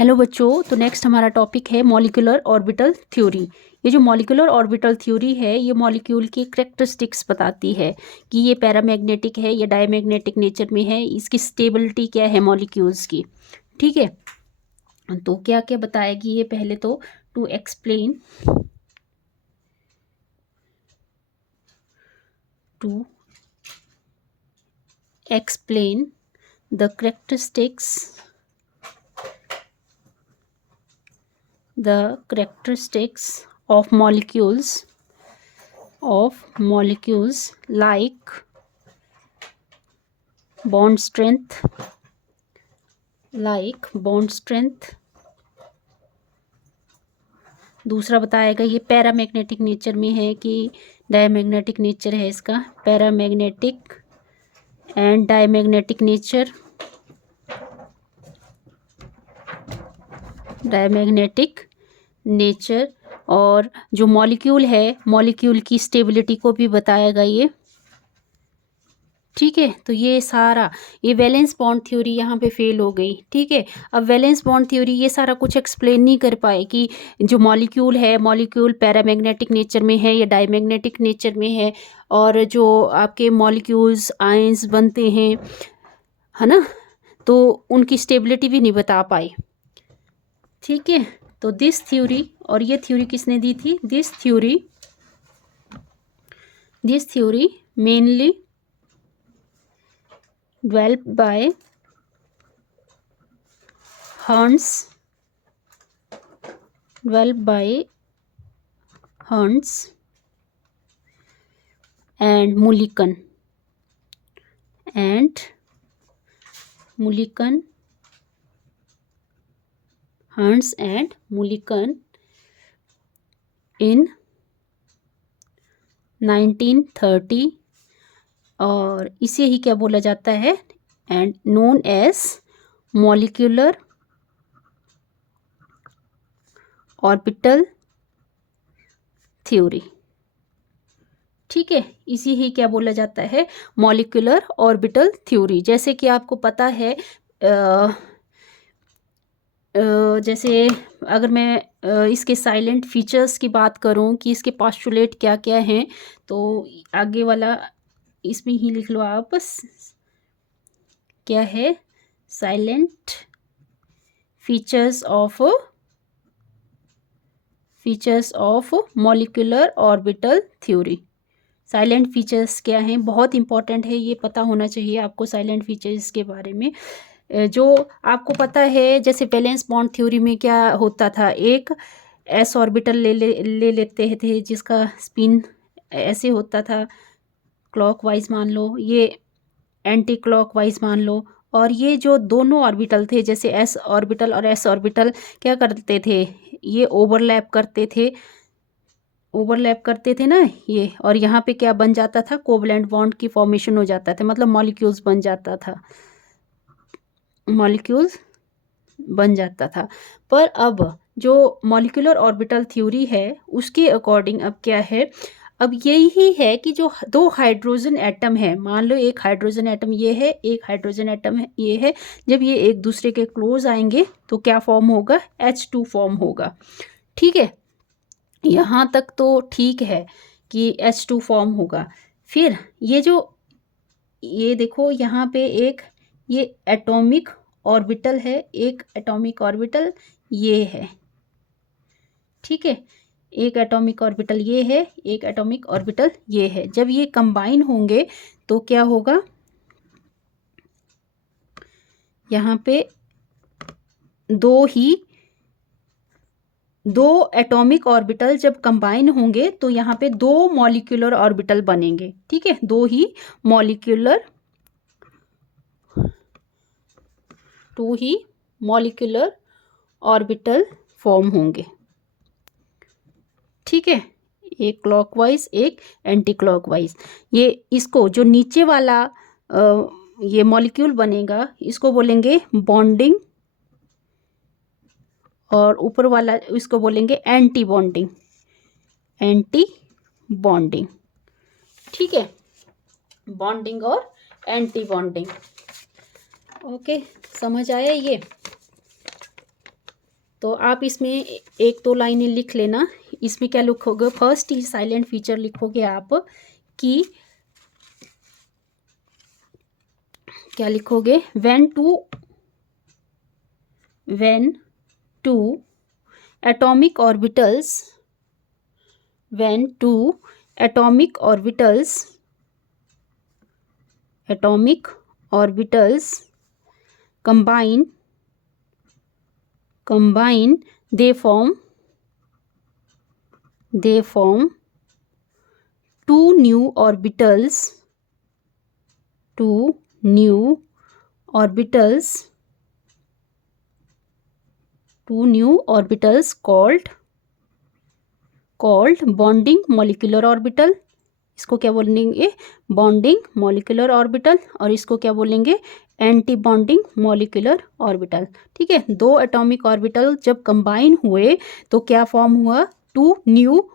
Hello बच्चों, तो next हमारा टॉपिक है मॉलिक्यूलर ऑर्बिटल थ्योरी। ये जो मॉलिक्यूलर ऑर्बिटल थ्योरी है ये मॉलिक्यूल की कैरेक्टरिस्टिक्स बताती है कि ये पैरामैग्नेटिक है या डायमैग्नेटिक नेचर में है, इसकी स्टेबिलिटी क्या है मॉलिक्यूल्स की। ठीक है, तो क्या क्या बताएगी ये। पहले तो to explain the characteristics of molecules like bond strength, दूसरा बताएगा ये पैरामैग्नेटिक नेचर में है कि डायमैग्नेटिक नेचर है इसका, पैरामैग्नेटिक एंड डायमैग्नेटिक नेचर। और जो मॉलिक्यूल है मॉलिक्यूल की स्टेबिलिटी को भी बताएगा ये। ठीक है, तो ये सारा ये वैलेंस बॉन्ड थ्योरी यहाँ पे फेल हो गई। ठीक है, अब वैलेंस बॉन्ड थ्योरी ये सारा कुछ एक्सप्लेन नहीं कर पाए कि जो मॉलिक्यूल है मॉलिक्यूल पैरामैग्नेटिक नेचर में है या डायमैग्नेटिक नेचर में है, और जो आपके मॉलिक्यूल्स आयंस बनते हैं है ना, तो उनकी स्टेबिलिटी भी नहीं बता पाए। ठीक है, तो दिस थ्योरी, और ये थ्योरी किसने दी थी? This theory mainly developed by Hans and Mulliken Hans and Mulliken in 1930, और इसे ही क्या बोला जाता है? And known as molecular orbital theory. ठीक है, इसी ही क्या बोला जाता है? Molecular orbital theory. जैसे कि आपको पता है जैसे अगर मैं इसके साइलेंट फीचर्स की बात करूं कि इसके पोस्टुलेट क्या क्या हैं, तो आगे वाला इसमें ही लिख लो आप। क्या है? Salient features of molecular orbital theory. Salient features क्या हैं? बहुत इंपॉर्टेंट है, ये पता होना चाहिए आपको साइलेंट फीचर्स के बारे में। जो आपको पता है जैसे वैलेंस बॉन्ड थ्योरी में क्या होता था, एक एस ऑर्बिटल ले लेते थे जिसका स्पिन ऐसे होता था, क्लॉकवाइज मान लो, ये एंटी क्लॉकवाइज मान लो, और ये जो दोनों ऑर्बिटल थे जैसे एस ऑर्बिटल और एस ऑर्बिटल क्या करते थे? ये ओवरलैप करते थे ना ये, और यहाँ पे क्या बन जाता था? कोवलेंट बॉन्ड की फॉर्मेशन हो जाता था, मतलब मॉलिक्यूल्स बन जाता था। पर अब जो मॉलिक्यूलर ऑर्बिटल थ्योरी है उसके अकॉर्डिंग अब क्या है? अब यही है कि जो दो हाइड्रोजन एटम है, मान लो एक हाइड्रोजन एटम ये है, एक हाइड्रोजन एटम ये है, जब ये एक दूसरे के क्लोज आएंगे तो क्या फॉर्म होगा? H2 फॉर्म होगा। ठीक है, यहाँ तक तो ठीक है कि H2 फॉर्म होगा। फिर ये देखो यहाँ पे एक ये एटॉमिक ऑर्बिटल है, एक एटॉमिक ऑर्बिटल ये है। ठीक है, एक एटॉमिक ऑर्बिटल ये है, एक एटॉमिक ऑर्बिटल ये है। जब ये कंबाइन होंगे तो क्या होगा? यहाँ पे दो एटॉमिक ऑर्बिटल जब कंबाइन होंगे तो यहाँ पे दो मॉलिक्यूलर ऑर्बिटल बनेंगे। ठीक है, दो ही मॉलिक्यूलर ऑर्बिटल फॉर्म होंगे। ठीक है, एक क्लॉकवाइज एक एंटी क्लॉकवाइज। ये इसको जो नीचे वाला ये मॉलिक्यूल बनेगा इसको बोलेंगे बॉन्डिंग, और ऊपर वाला इसको बोलेंगे एंटी बॉन्डिंग। ठीक है, बॉन्डिंग और एंटी बॉन्डिंग। ओके, समझ आया ये? तो आप इसमें एक दो लाइनें लिख लेना। इसमें क्या लिखोगे, फर्स्ट ही साइलेंट फीचर लिखोगे आप कि क्या लिखोगे, when two atomic orbitals when two atomic orbitals combine they form two new orbitals called bonding molecular orbital। इसको क्या बोलेंगे, बॉन्डिंग मॉलिक्यूलर ऑर्बिटल, और इसको क्या बोलेंगे, एंटी बॉन्डिंग मॉलिक्यूलर ऑर्बिटल। ठीक है, दो एटॉमिक ऑर्बिटल जब कंबाइन हुए तो क्या फॉर्म हुआ, टू न्यू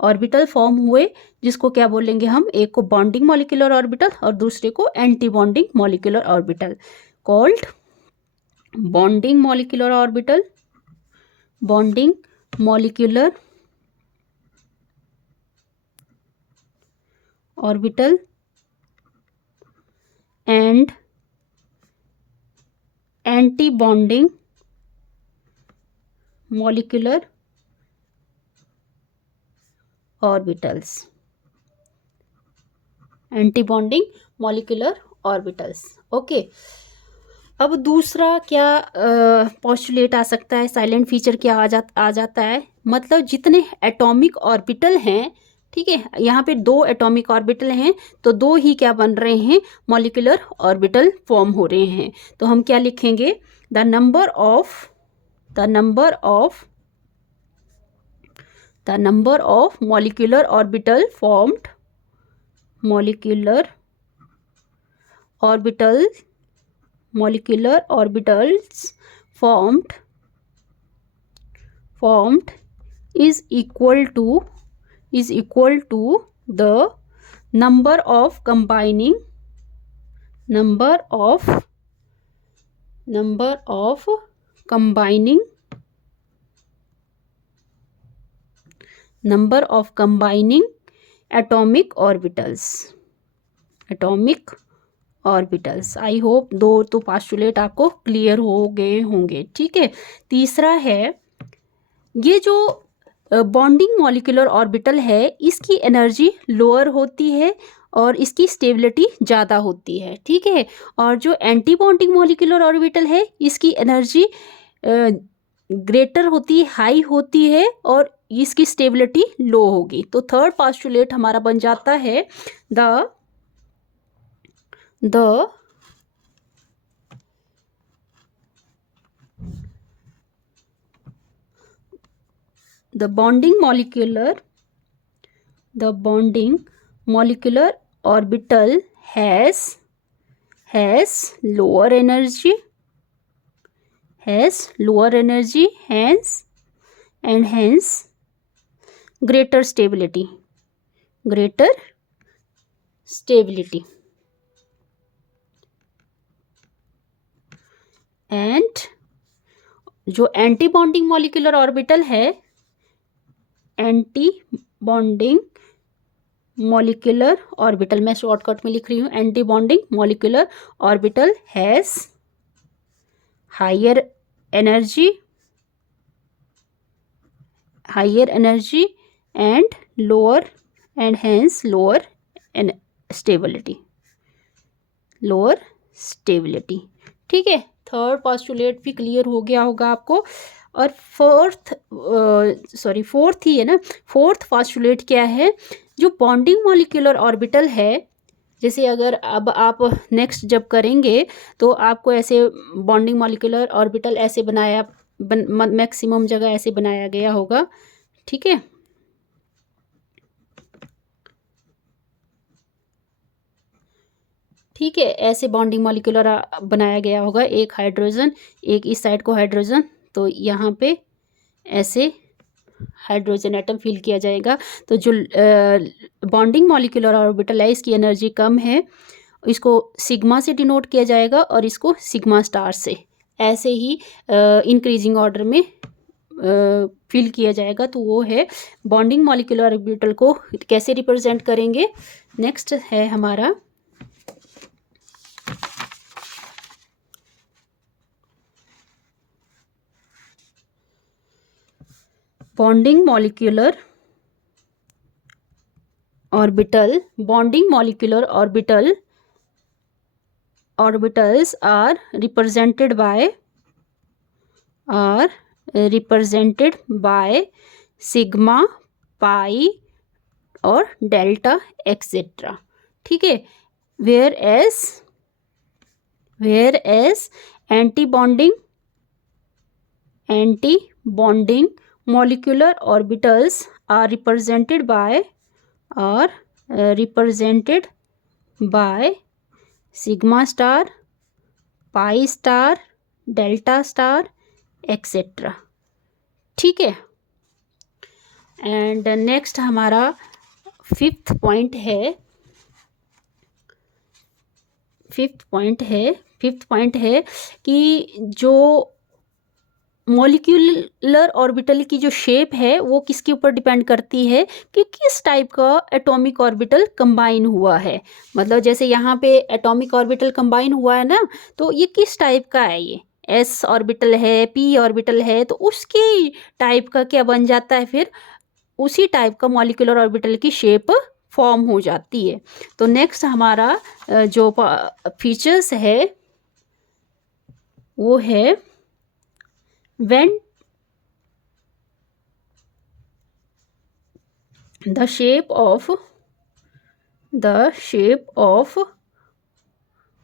ऑर्बिटल फॉर्म हुए, जिसको क्या बोलेंगे हम, एक को बॉन्डिंग मॉलिक्यूलर ऑर्बिटल और दूसरे को anti bonding molecular orbital, called bonding molecular orbital, bonding molecular orbital and anti bonding molecular orbitals, anti bonding molecular orbitals. Okay, अब दूसरा क्या पोस्टुलेट आ सकता है, साइलेंट फीचर क्या आ जाता है, मतलब जितने एटॉमिक ऑर्बिटल हैं, ठीक है, यहाँ पे दो एटॉमिक ऑर्बिटल हैं तो दो ही क्या बन रहे हैं, मॉलिक्यूलर ऑर्बिटल फॉर्म हो रहे हैं। तो हम क्या लिखेंगे, the number of molecular orbital formed, molecular orbitals formed is equal to the number of combining atomic orbitals। I hope दो तो पोस्टुलेट आपको क्लियर हो गए होंगे। ठीक है, तीसरा है, ये जो बॉन्डिंग मॉलिक्यूलर ऑर्बिटल है इसकी एनर्जी लोअर होती है और इसकी स्टेबिलिटी ज़्यादा होती है। ठीक है, और जो एंटी बॉन्डिंग मॉलिक्यूलर ऑर्बिटल है इसकी एनर्जी ग्रेटर होती है, हाई होती है, और इसकी स्टेबिलिटी लो होगी। तो थर्ड पोस्टुलेट हमारा बन जाता है the bonding molecular orbital has lower energy, hence greater stability, and जो एंटी बॉन्डिंग मॉलिक्यूलर ऑर्बिटल है, एंटी बॉन्डिंग मॉलिक्यूलर ऑर्बिटल, मैं शॉर्टकट में लिख रही हूँ, anti bonding molecular orbital has higher energy and lower and hence lower stability. ठीक है, third postulate भी क्लियर हो गया होगा आपको। और फोर्थ ही है ना, फोर्थ पोस्टुलेट क्या है, जो बॉन्डिंग मॉलिक्यूलर ऑर्बिटल है, जैसे अगर अब आप नेक्स्ट जब करेंगे तो आपको ऐसे बॉन्डिंग मॉलिक्यूलर ऑर्बिटल ऐसे मैक्सिमम जगह ऐसे बनाया गया होगा। ठीक है, ऐसे बॉन्डिंग मॉलिक्यूलर बनाया गया होगा, एक हाइड्रोजन, एक इस साइड को हाइड्रोजन, तो यहाँ पे ऐसे हाइड्रोजन एटम फिल किया जाएगा। तो जो बॉन्डिंग मॉलिक्यूलर ऑर्बिटल है इसकी एनर्जी कम है, इसको सिग्मा से डिनोट किया जाएगा और इसको सिग्मा स्टार से, ऐसे ही इंक्रीजिंग ऑर्डर में फिल किया जाएगा, तो वो है बॉन्डिंग मॉलिक्यूलर ऑर्बिटल को कैसे रिप्रेजेंट करेंगे। नेक्स्ट है हमारा bonding molecular orbital. Bonding molecular orbital orbitals are represented by sigma, pi और डेल्टा एक्सेट्रा। ठीक है। Whereas anti bonding molecular orbitals are represented by sigma star, pi star, delta star etcetera. ठीक है। And next हमारा fifth point है कि जो molecular orbital की जो शेप है वो किसके ऊपर डिपेंड करती है कि किस टाइप का एटॉमिक ऑर्बिटल कंबाइन हुआ है। मतलब जैसे यहाँ पे एटॉमिक ऑर्बिटल कंबाइन हुआ है ना, तो ये किस टाइप का है, ये एस ऑर्बिटल है, पी ऑर्बिटल है, तो उसकी टाइप का क्या बन जाता है, फिर उसी टाइप का मॉलिक्यूलर ऑर्बिटल की शेप फॉर्म हो जाती है। तो नेक्स्ट हमारा जो फीचर्स है वो है when the shape of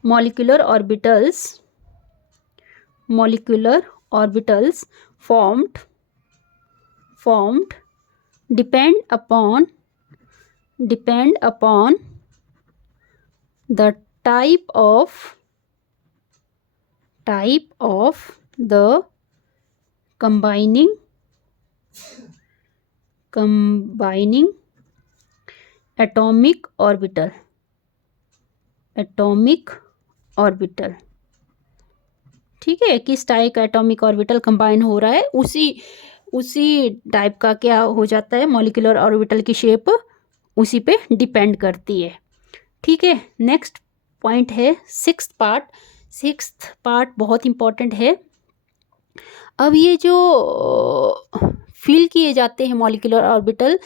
molecular orbitals formed depend upon the type of the combining atomic orbital। ठीक है। किस टाइप का एटॉमिक ऑर्बिटल कंबाइन हो रहा है उसी टाइप का क्या हो जाता है, मॉलिक्यूलर ऑर्बिटल की शेप उसी पे डिपेंड करती है। ठीक है। नेक्स्ट पॉइंट है सिक्स्थ पार्ट बहुत इंपॉर्टेंट है। अब ये जो फिल किए जाते हैं मॉलिक्यूलर ऑर्बिटल,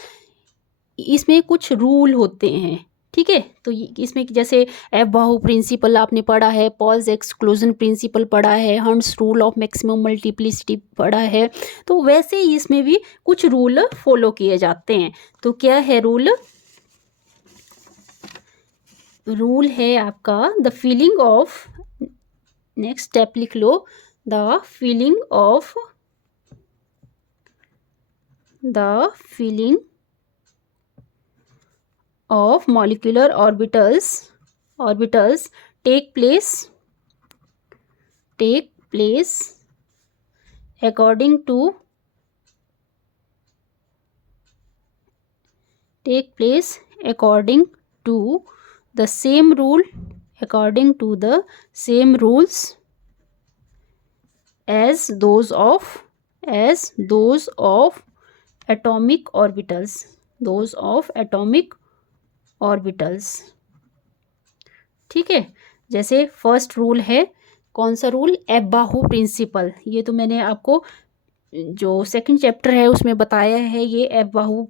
इसमें कुछ रूल होते हैं। ठीक है। तो इसमें जैसे एबाउ प्रिंसिपल आपने पढ़ा है, पॉल्स एक्सक्लूजन प्रिंसिपल पढ़ा है, hunts rule of maximum multiplicity पढ़ा है, तो वैसे ही इसमें भी कुछ रूल फॉलो किए जाते हैं। तो क्या है रूल है आपका the filling of, next step लिख लो, the filling of molecular orbitals take place according to the same rules as those of atomic orbitals। ठीक है। जैसे फर्स्ट रूल है, कौन सा रूल, एबाहू प्रिंसिपल। ये तो मैंने आपको जो सेकंड चैप्टर है उसमें बताया है, ये एबाहू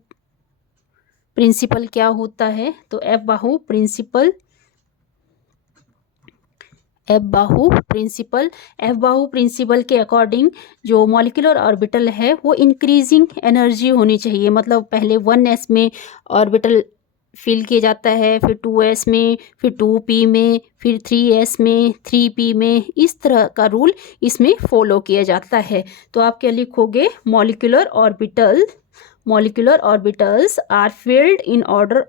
प्रिंसिपल क्या होता है। तो एबाहू प्रिंसिपल के अकॉर्डिंग जो मॉलिक्यूलर ऑर्बिटल है वो इंक्रीजिंग एनर्जी होनी चाहिए। मतलब पहले 1s में ऑर्बिटल फिल किया जाता है, फिर 2s में, फिर 2p में, फिर 3s में, 3p में, इस तरह का रूल इसमें फॉलो किया जाता है। तो आप क्या लिखोगे, molecular orbitals are filled in order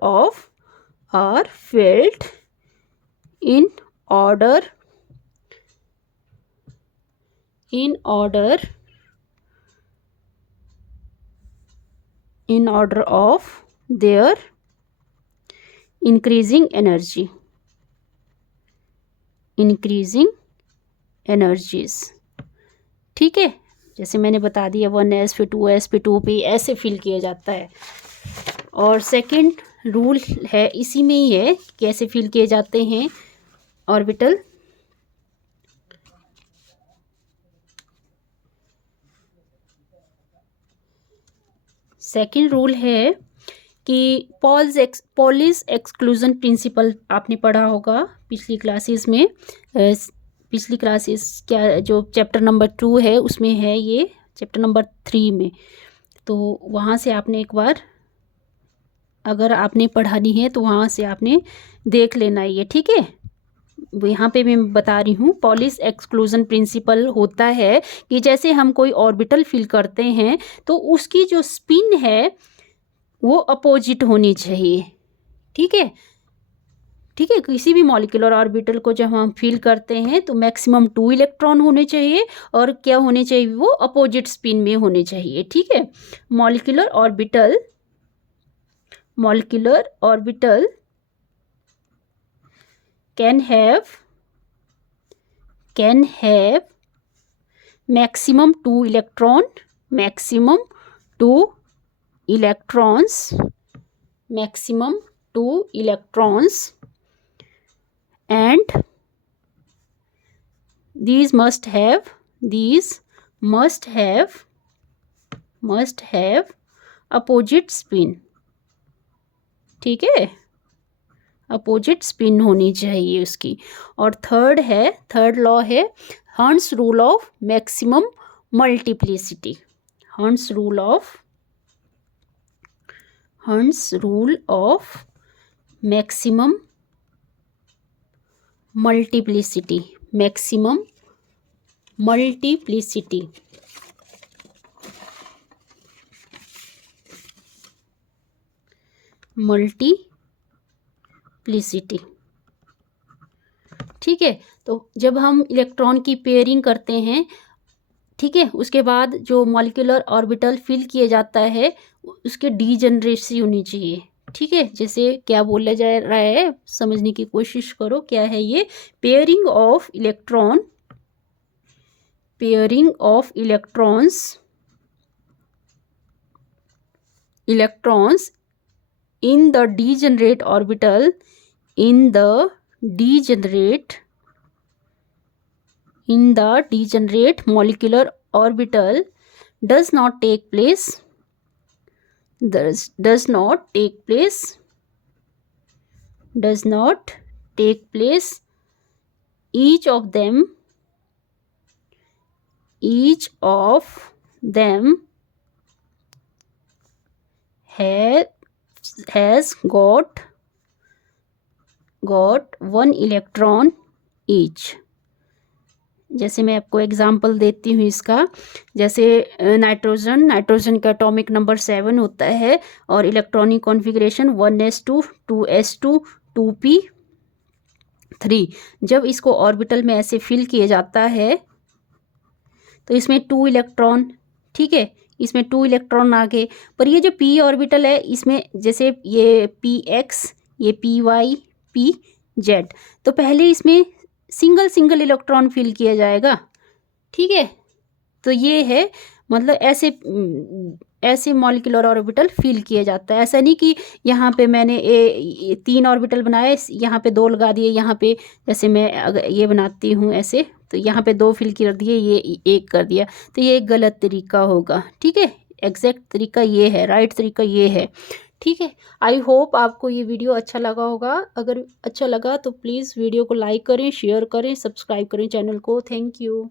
of their increasing energies। ठीक है। जैसे मैंने बता दिया 1s फिर 2s फिर 2p ऐसे फिल किया जाता है। और सेकंड रूल है इसी में ही है कैसे फिल किए जाते हैं ऑर्बिटल। सेकंड रूल है कि पॉलिश एक्सक्लूजन प्रिंसिपल आपने पढ़ा होगा पिछली क्लासेस में। पिछली क्लासेस क्या जो चैप्टर नंबर 2 है उसमें है, ये चैप्टर नंबर 3 में। तो वहाँ से आपने एक बार अगर आपने पढ़ानी है तो वहाँ से आपने देख लेना ये, ठीक है। यहाँ पे मैं बता रही हूँ पॉलिश एक्सक्लूजन प्रिंसिपल होता है कि जैसे हम कोई ऑर्बिटल फिल करते हैं तो उसकी जो स्पिन है वो अपोजिट होनी चाहिए, ठीक है। ठीक है, किसी भी मॉलिक्यूलर ऑर्बिटल को जब हम फिल करते हैं तो मैक्सिमम 2 इलेक्ट्रॉन होने चाहिए और क्या होने चाहिए, वो अपोजिट स्पिन में होने चाहिए, ठीक है। Molecular orbital can have maximum 2 electrons and these must have opposite spin, ठीक है, अपोजिट स्पिन होनी चाहिए उसकी। और थर्ड लॉ है hertz rule of maximum multiplicity. Hertz rule of maximum multiplicity. ठीक है। तो जब हम इलेक्ट्रॉन की पेयरिंग करते हैं, ठीक है, उसके बाद जो मॉलिक्यूलर ऑर्बिटल फिल किया जाता है उसके डीजेनरेसी होनी चाहिए, ठीक है। जैसे क्या बोला जा रहा है समझने की कोशिश करो, क्या है ये, pairing of electrons in the degenerate molecular orbital does not take place each of them has got 1 electron each. जैसे मैं आपको एग्जांपल देती हूँ इसका, जैसे नाइट्रोजन का एटॉमिक नंबर 7 होता है और electronic configuration 1s2 2s2 2p3। जब इसको ऑर्बिटल में ऐसे फिल किया जाता है तो इसमें 2 इलेक्ट्रॉन, ठीक है, इसमें 2 इलेक्ट्रॉन आ गए। पर ये जो p ऑर्बिटल है इसमें जैसे ये px, ये py, pz, तो पहले इसमें सिंगल इलेक्ट्रॉन फिल किया जाएगा, ठीक है। तो ये है मतलब ऐसे मॉलिक्यूलर ऑर्बिटल फिल किया जाता है। ऐसा नहीं कि यहाँ पे मैंने 3 ऑर्बिटल बनाए, यहाँ पे 2 लगा दिए, यहाँ पे जैसे मैं अगर ये बनाती हूँ ऐसे तो यहाँ पे 2 फिल कर दिए, ये 1 कर दिया, तो ये एक गलत तरीका होगा, ठीक है। एग्जैक्ट तरीका ये है, राइट तरीका ये है, ठीक है। आई होप आपको ये वीडियो अच्छा लगा होगा। अगर अच्छा लगा तो प्लीज़ वीडियो को लाइक करें, शेयर करें, सब्सक्राइब करें चैनल को। Thank you.